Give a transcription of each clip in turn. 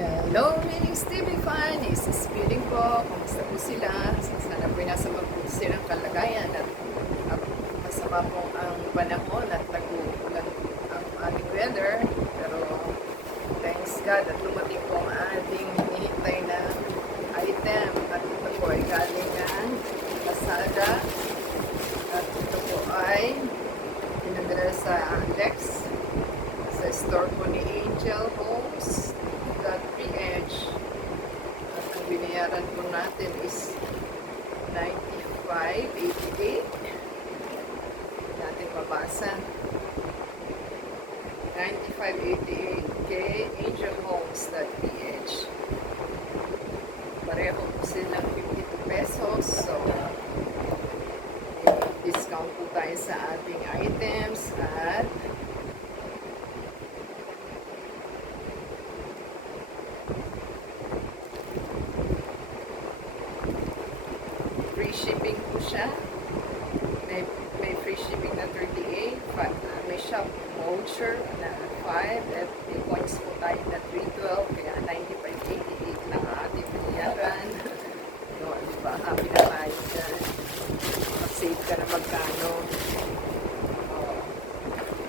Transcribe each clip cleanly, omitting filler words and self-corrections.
Hello, Minis TV fan! Isispiling po. Kumusta po sila? Sana po nasa mabuti silang kalagayan at masama po ang panahon at nag-uulan ang ating weather. Pero thanks God at dumating po ang ating hinihintay na item. At ito po ay galing ng Lazada. At ito po ay pinadala sa Lex sa store po ni Angel Homes. PH at ang binayaran po natin is 95.88. Natin mabasa 95.88 kay Angel Homes.ph. Pareho po silang 52 pesos, so discount po tayo sa ating items at free shipping po siya. May free shipping na 38. May shop voucher na 5. At may points po tayo na 312. Kaya 95.88 lang ang ating pinayaran. No, di ba? Happy na tayo dyan. Mag-save ka na magkano.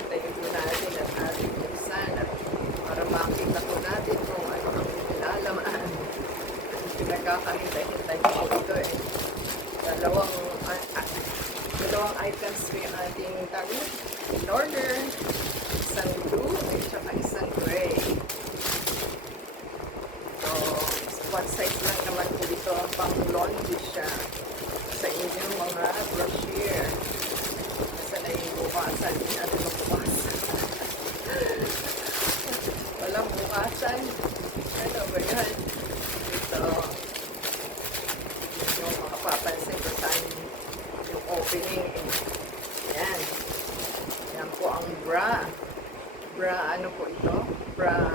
Tayo po natin at ating buksan. At para makita po natin kung ano ang nilalaman. Pinagkakahintay-hintay po ito eh. Dalawang items po yung ating in order. Isang blue at saka isang gray. So, one size lang naman po dito. Pang laundry siya sa inyong mga brochure. Basta na yung bukasan. Hindi natin mabukasan. Walang bukasan. Ano ba yan? Ito. Yung makapapansin ko saan yung opening eh. Yan. Yan po ang bra. Bra, ano po ito? Bra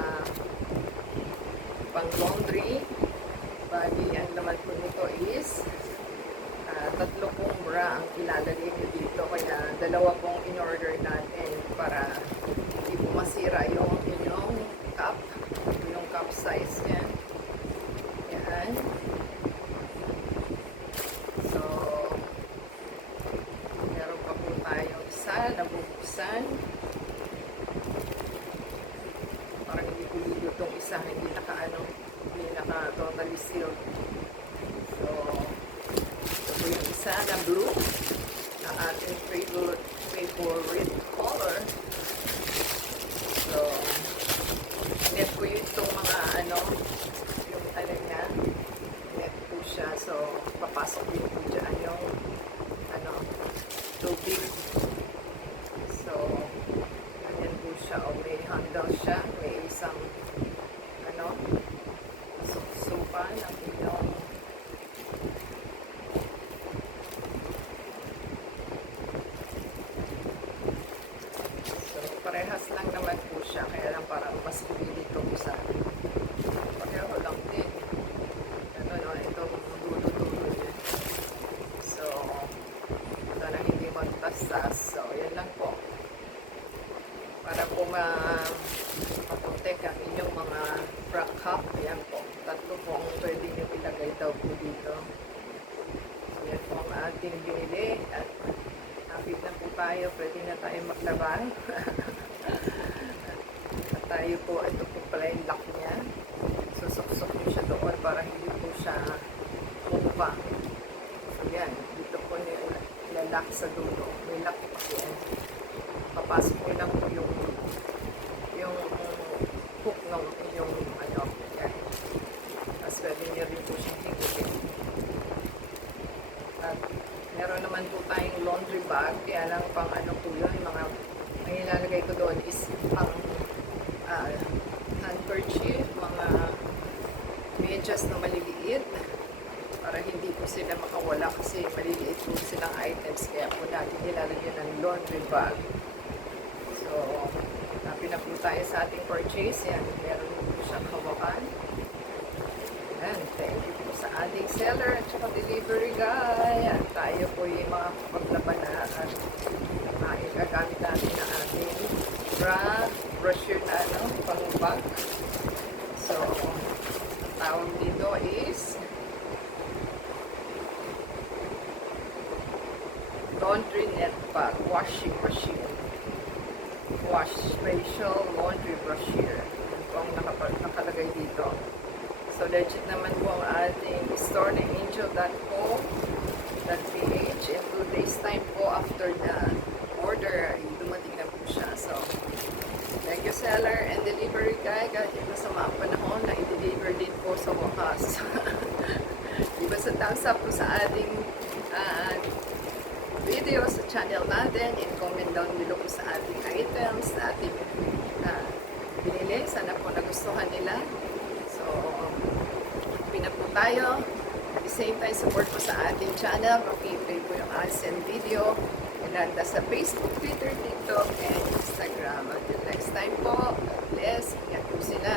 pang laundry. Bali, ang naman po nito is tatlo pong bra ang ilalagay nyo dito. Kaya dalawa pong in-order natin para hindi po masira yung inyong cup. Yung cup size yan. Yan. So, meron pa po tayong isa na bubuksan. Parang hindi po dito itong isa, hindi naka-totally sealed. So, ito po yung isa na blue, na ating favorite color. So, net po yun itong mga yung talaga net po siya. So, papasok din po dyan yung tubig. So, ganyan po siya. O, may handle siya. May isang supa ng inyong so, parehas lang naman po siya. Kaya lang parang mas pumili ito sa pareho lang din. Itong dulo-dulo niya. So, ito na hindi magtastas. So, yan lang po. Para po mapuntek ang inyong mga bra cup. Ayan po. Tatlo po ang pwede nyo ilagay daw po dito. So, yan po ang ating binili. At happy na po tayo. Pwede na tayo maglaban. At tayo po, ito po pala yung lock niya. Susok-sok nyo siya doon para hindi po siya bumaba. So yan, dito po nyo ilalak sa dulo. May lock po yan. Papasok nyo lang po yung hook ng yung yan. Tapos pwede nyo rin po siyang higupin. At meron naman po tayong laundry bag. Kaya lang pang po yun, ang ilalagay ko doon is pang handkerchief, mga medyas na maliliit para hindi po sila makawala kasi maliliit po silang items kaya po natin nilalagyan ng laundry bag. So, happy na po tayo sa ating purchase. Yan, meron po siyang hawakan. Yan, thank you po sa ating seller at saka delivery guy. At tayo po yung mga paglaban na at gagamit natin na ating brochure na pang bag. So, tawag dito is laundry net bag, washing machine. Wash special laundry brochure. Yan po ang nakalagay dito. So, legit naman po ang ating store na angel.co.ph. In 2 days time po after the order, ay dumating na po siya. So, thank you seller and delivery guy. Kahit masama ang panahon na i-deliver din po sa wakas. Diba sa thumbs up po sa ating video sa channel natin, and comment down below po sa ating items na ating binili. Sana po nagustuhan nila. So, happy na po tayo. At the same time, support po sa ating channel. Paki-play po yung ads and video. Ilanda sa Facebook, Twitter, TikTok, and Instagram. Until next time po, God bless. Ingat po sila.